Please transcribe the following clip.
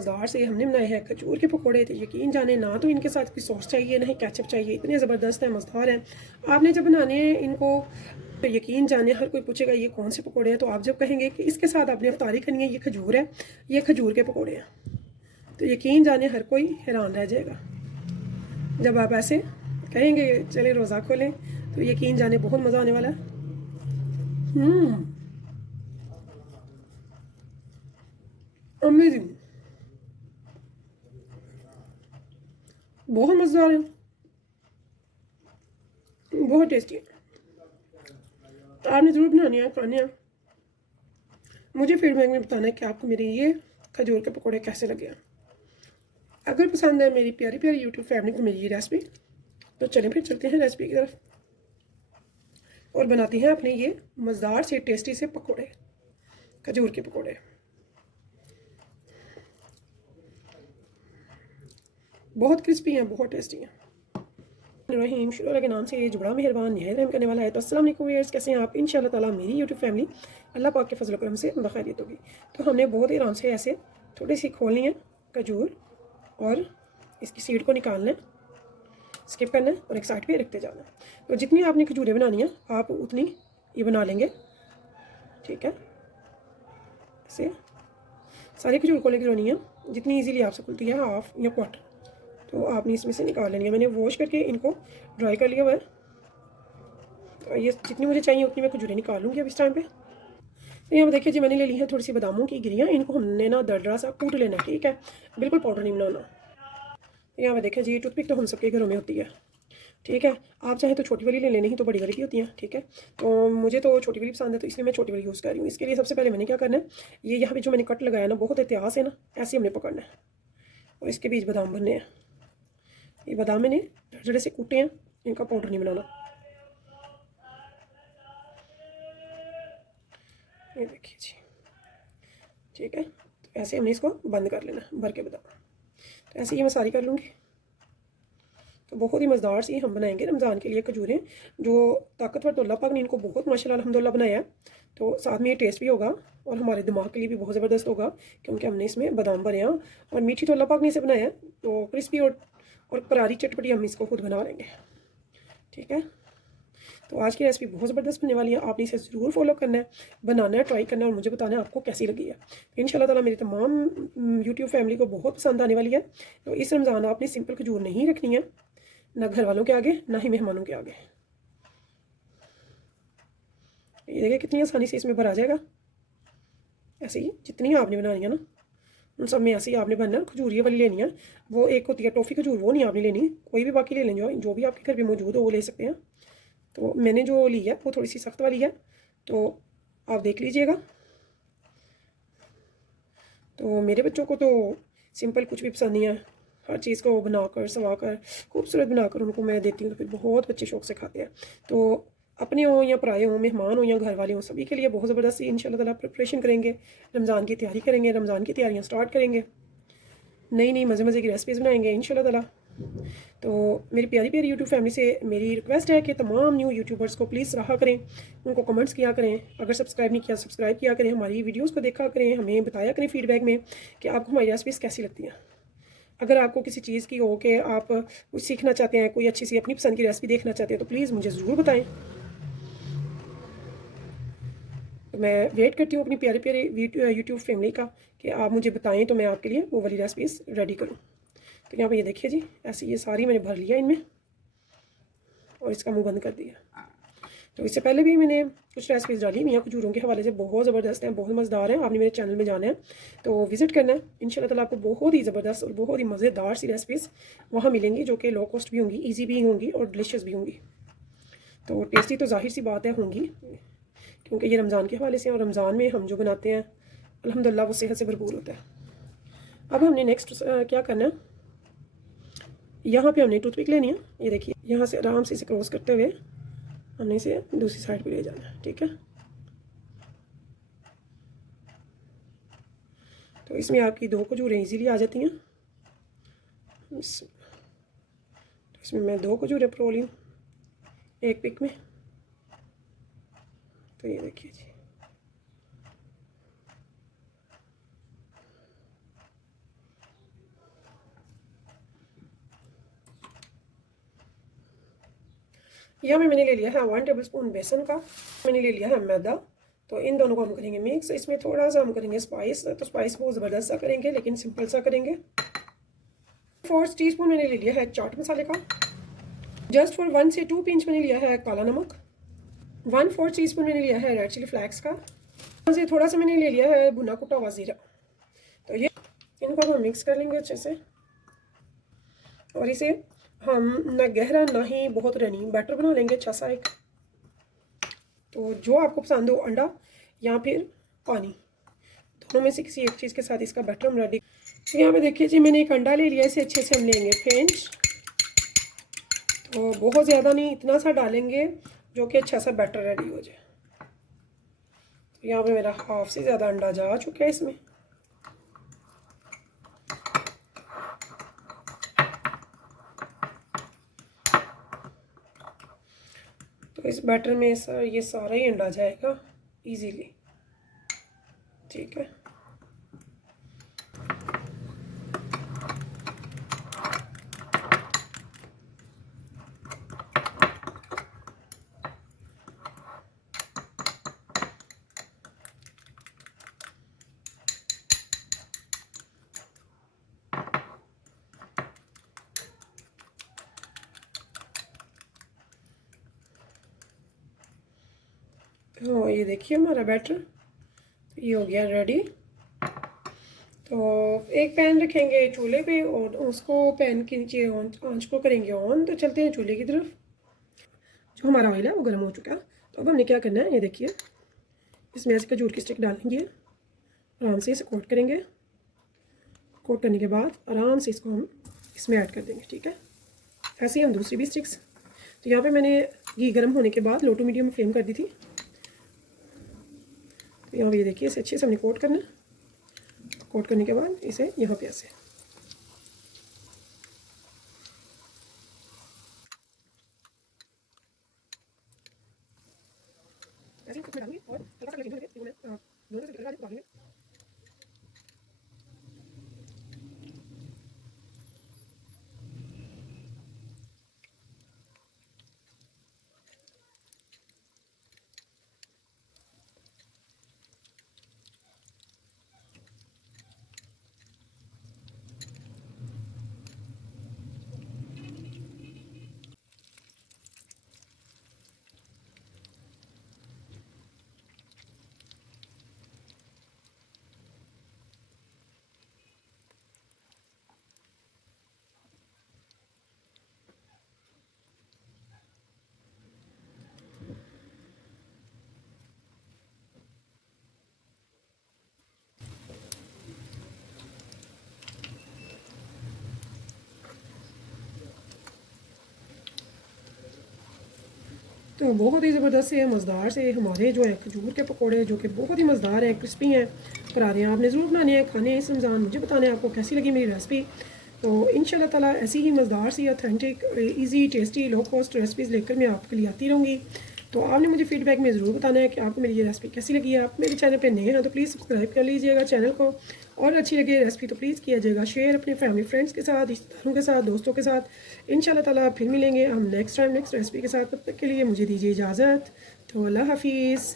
मज़ेदार से हमने बनाए हैं खजूर के पकौड़े। तो यकीन जाने ना तो इनके साथ कोई सॉस चाहिए ना ही केचप चाहिए, इतने ज़बरदस्त हैं, मज़ेदार हैं। आपने जब बनाने हैं इनको तो यकीन जाने हर कोई पूछेगा ये कौन से पकौड़े हैं, तो आप जब कहेंगे कि इसके साथ आपने अफ्तारी करनी है, ये खजूर है, ये खजूर के पकौड़े हैं, तो यकीन जाने हर कोई हैरान रह जाएगा। जब आप ऐसे कहेंगे चले रोज़ा खोलें, तो यकीन जाने बहुत मज़ा आने वाला है। अमेजिंग, बहुत मज़ेदार है, बहुत टेस्टी है। आपने ज़रूर बनानी है, खाने हैं। मुझे फीडबैक में बताना है कि आपको मेरे ये खजूर के पकौड़े कैसे लगे हैं। अगर पसंद है मेरी प्यारी प्यारी यूट्यूब फैमिली को मेरी ये रेसिपी, तो चलें फिर चलते हैं रेसिपी की तरफ और बनाते हैं अपने ये मज़ेदार से टेस्टी से पकौड़े, खजूर के पकौड़े। बहुत क्रिस्पी हैं, बहुत टेस्टी हैं। रहीम शुरू के नाम से ये जुबड़ा मेहरबान नहायत रहम करने वाला है। तो अस्सलाम वालेकुम व्यूअर्स, कैसे हैं आप? इंशाल्लाह ताला मेरी यूट्यूब फैमिली अल्लाह पाक के फजल करम से बखैरियत होगी। तो हमने बहुत ही आराम से ऐसे थोड़ी सी खोलनी है खजूर और इसकी सीड को निकालना है, स्किप करना है और एक साइड पे रखते जाना है। तो जितनी आपने खजूरें बनानी है आप उतनी ये बना लेंगे, ठीक है। ऐसे सारी खजूर को लेकर होनी है, जितनी ईजीली आपसे खुलती है, हाफ या क्वार्टर, तो आपने इसमें से निकाल लेनी है। मैंने वॉश करके इनको ड्राई कर लिया हुआ है। ये जितनी मुझे चाहिए उतनी मैं खजूरें निकाल लूँगी अब इस टाइम पे। तो यहाँ पर देखिए जी, मैंने ले ली है थोड़ी सी बादामों की गिरियाँ। इनको हमने ना दरदरा सा कूट लेना है, ठीक है, बिल्कुल पाउडर नहीं बनाना। तो यहाँ पर देखिए जी, टूथपिक तो हम सबके घरों में होती है, ठीक है। आप चाहे तो छोटी वाली ले लें, नहीं तो बड़ी वाली भी होती है, ठीक है। तो मुझे तो छोटी वाली पसंद है, तो इसलिए मैं छोटी वाली यूज़ कर रही हूँ। इसके लिए सबसे पहले मैंने क्या करना है, ये यहाँ पे जो मैंने कट लगाया ना, बहुत एहतियात से ना ऐसे हमने पकड़ना है और इसके बीच बादाम भरने हैं। ये बादाम मैंने जड़े से कूटे हैं, इनका पाउडर नहीं बनाना। ये देखिए जी, ठीक है। तो ऐसे हमने इसको बंद कर लेना भर के बादाम। तो ऐसे ही मैं सारी कर लूँगी। तो बहुत ही मज़ेदार सी हम बनाएंगे रमज़ान के लिए खजूरें, जो ताकतवर तो अल्लाह पाक ने इनको बहुत माशाल्लाह अल्हम्दुलिल्लाह बनाया है। तो साथ में ये टेस्ट भी होगा और हमारे दिमाग के लिए भी बहुत ज़बरदस्त होगा, क्योंकि हमने इसमें बादाम भरे हैं और मीठी तो अल्लाह पाक ने इसे बनाया है। तो क्रिस्पी और करारी चटपटी हम इसको खुद बना लेंगे, ठीक है। तो आज की रेसिपी बहुत ज़बरदस्त बनने वाली है, आपने इसे ज़रूर फॉलो करना है, बनाना है, ट्राई करना है और मुझे बताना है आपको कैसी लगी है। इंशाल्लाह ताला मेरी तमाम यूट्यूब फैमिली को बहुत पसंद आने वाली है। तो इस रमज़ान आपने सिंपल खजूर नहीं रखनी है, ना घर वालों के आगे ना ही मेहमानों के आगे। ये देखिए कितनी आसानी से इसमें भरा जाएगा। ऐसे ही जितनी आपने बनानी है ना, उन सब में ऐसे ही आपने बनना। खजूर ये वाली लेनी है, वो एक होती है टॉफ़ी खजूर, वो नहीं आपने लेनी, कोई भी बाकी ले लें, जो भी आपके घर पे मौजूद हो वो ले सकते हैं। तो मैंने जो ली है वो थोड़ी सी सख्त वाली है, तो आप देख लीजिएगा। तो मेरे बच्चों को तो सिंपल कुछ भी पसंद नहीं है, हर चीज़ को बनाकर संवाकर खूबसूरत बनाकर उनको मैं देती हूँ, तो फिर बहुत बच्चे शौक से खाते हैं। तो अपने हों या पराए हों, मेहमान हों या घर वाले हों, सभी के लिए बहुत ज़बरदस्त इंशाल्लाह ताला प्रिपरेशन करेंगे, रमज़ान की तैयारी करेंगे, रमज़ान की तैयारियाँ स्टार्ट करेंगे, नई नई मज़े मज़े की रेसिपीज़ बनाएंगे इंशाल्लाह ताला। तो मेरी प्यारी प्यारी यूट्यूब फैमिली से मेरी रिक्वेस्ट है कि तमाम न्यू यूट्यूबर्स को प्लीज़ सराहा करें, उनको कमेंट्स किया करें, अगर सब्सक्राइब नहीं किया सब्सक्राइब किया करें, हमारी वीडियोस को देखा करें, हमें बताया करें फीडबैक में कि आपको हमारी रेसिपीज़ कैसी लगती हैं। अगर आपको किसी चीज़ की हो कि आप कुछ सीखना चाहते हैं, कोई अच्छी सी अपनी पसंद की रेसिपी देखना चाहते हैं, तो प्लीज़ मुझे ज़रूर बताएँ। तो मैं वेट करती हूँ अपनी प्यारी प्यारी यूट्यूब फैमिली का कि आप मुझे बताएँ तो मैं आपके लिए वो वाली रेसिपीज़ रेडी करूँ। तो यहाँ पर ये देखिए जी, ऐसे ये सारी मैंने भर लिया इनमें और इसका मुंह बंद कर दिया। तो इससे पहले भी मैंने कुछ रेसिपीज़ डाली हुई हैं खजूरों के हवाले से, बहुत ज़बरदस्त हैं, बहुत मज़ेदार हैं। आपने मेरे चैनल में जाना है तो विज़िट करना है, इंशाल्लाह ताला आपको बहुत ही ज़बरदस्त और बहुत ही मज़ेदार सी रेसिपीज़ वहाँ मिलेंगी, जो कि लो कॉस्ट भी होंगी, ईजी भी होंगी और डिलीशियस भी होंगी। तो टेस्टी तो जाहिर सी बात है होंगी, क्योंकि ये रमज़ान के हवाले से, और रमज़ान में हम जो बनाते हैं अल्हम्दुलिल्लाह वो सेहत से भरपूर होता है। अब हमने नेक्स्ट क्या करना है, यहाँ पे हमने टूथपिक लेनी है। ये देखिए, यहाँ से आराम से इसे क्रॉस करते हुए हमने इसे दूसरी साइड पे ले जाना है, ठीक है। तो इसमें आपकी 2 खजूरें इजीली आ जाती हैं। तो इसमें मैं 2 खजूरें परो ली एक पिक में। तो ये देखिए जी, यहाँ में मैंने ले लिया है 1 टेबल स्पून बेसन का, मैंने ले लिया है मैदा। तो इन दोनों को हम करेंगे मिक्स। इसमें थोड़ा सा हम करेंगे स्पाइस, तो स्पाइस बहुत ज़बरदस्त सा करेंगे लेकिन सिंपल सा करेंगे। 4 टीस्पून मैंने ले लिया है चाट मसाले का। जस्ट फॉर 1 से 2 पिंच मैंने लिया है काला नमक। 1/4 टीस्पून मैंने लिया है रेड चिली फ्लैक्स का। यहाँ से थोड़ा सा मैंने ले लिया है भुना कुटा हुआ ज़ीरा। तो ये इनको हम मिक्स कर लेंगे अच्छे से, और इसे हम ना गहरा ना ही बहुत रनी बैटर बना लेंगे अच्छा सा एक। तो जो आपको पसंद हो, अंडा या फिर पानी, दोनों में से किसी एक चीज़ के साथ इसका बैटर हम रेडी। तो यहाँ पे देखिए जी, मैंने एक अंडा ले लिया, इसे अच्छे से हम लेंगे फेंट। तो बहुत ज़्यादा नहीं, इतना सा डालेंगे जो कि अच्छा सा बैटर रेडी हो जाए। तो यहाँ पे मेरा हाफ से ज़्यादा अंडा जा चुका है इसमें। तो इस बैटर में ये सारा ही अंडा जाएगा इजीली, ठीक है। तो ये देखिए हमारा बैटर, तो ये हो गया रेडी। तो एक पैन रखेंगे चूल्हे पे और उसको पैन के नीचे आंच को करेंगे ऑन। तो चलते हैं चूल्हे की तरफ। जो हमारा ऑयल है वो गर्म हो चुका है। तो अब हमने क्या करना है, ये देखिए, इसमें ऐसे खजूर की स्टिक डालेंगे, आराम से इसे कोट करेंगे। कोट करने के बाद आराम से इसको हम इसमें ऐड कर देंगे, ठीक है। ऐसे ही हम दूसरी भी स्टिक्स। तो यहाँ पे मैंने घी गर्म होने के बाद लो टू मीडियम फ्लेम कर दी थी। तो यहाँ पे ये देखिए, इसे अच्छे से हमने कोट करना है। कोट करने के बाद इसे यहाँ पे ऐसे डालेंगे और हल्का सा दोनों से डालेंगे। तो बहुत ही ज़बरदस्त से मज़ेदार से हमारे जो है खजूर के पकोड़े, जो कि बहुत ही मज़ेदार हैं, क्रिस्पी हैं, करारे हैं। आपने ज़रूर बनाने हैं, खाने हैं इस रमज़ान। मुझे बताना है आपको कैसी लगी मेरी रेसिपी। तो इंशाल्लाह ताला ऐसी ही मज़ेदार सी authentic easy tasty low cost recipes लेकर मैं आपके लिए आती रहूँगी। तो आपने मुझे फीडबैक में ज़रूर बताना है कि आपको मेरी ये रेसिपी कैसी लगी है। आप मेरे चैनल पे नए हैं तो प्लीज़ सब्सक्राइब कर लीजिएगा चैनल को, और अच्छी लगी रेसिपी तो प्लीज़ किया जाएगा शेयर अपने फैमिली फ्रेंड्स के साथ, रिश्तेदारों के साथ, दोस्तों के साथ। इंशाल्लाह ताला फिर मिलेंगे हम नेक्स्ट टाइम नेक्स्ट रेसिपी के साथ। तब तक के लिए मुझे दीजिए इजाज़त। तो अल्लाह हाफिज़।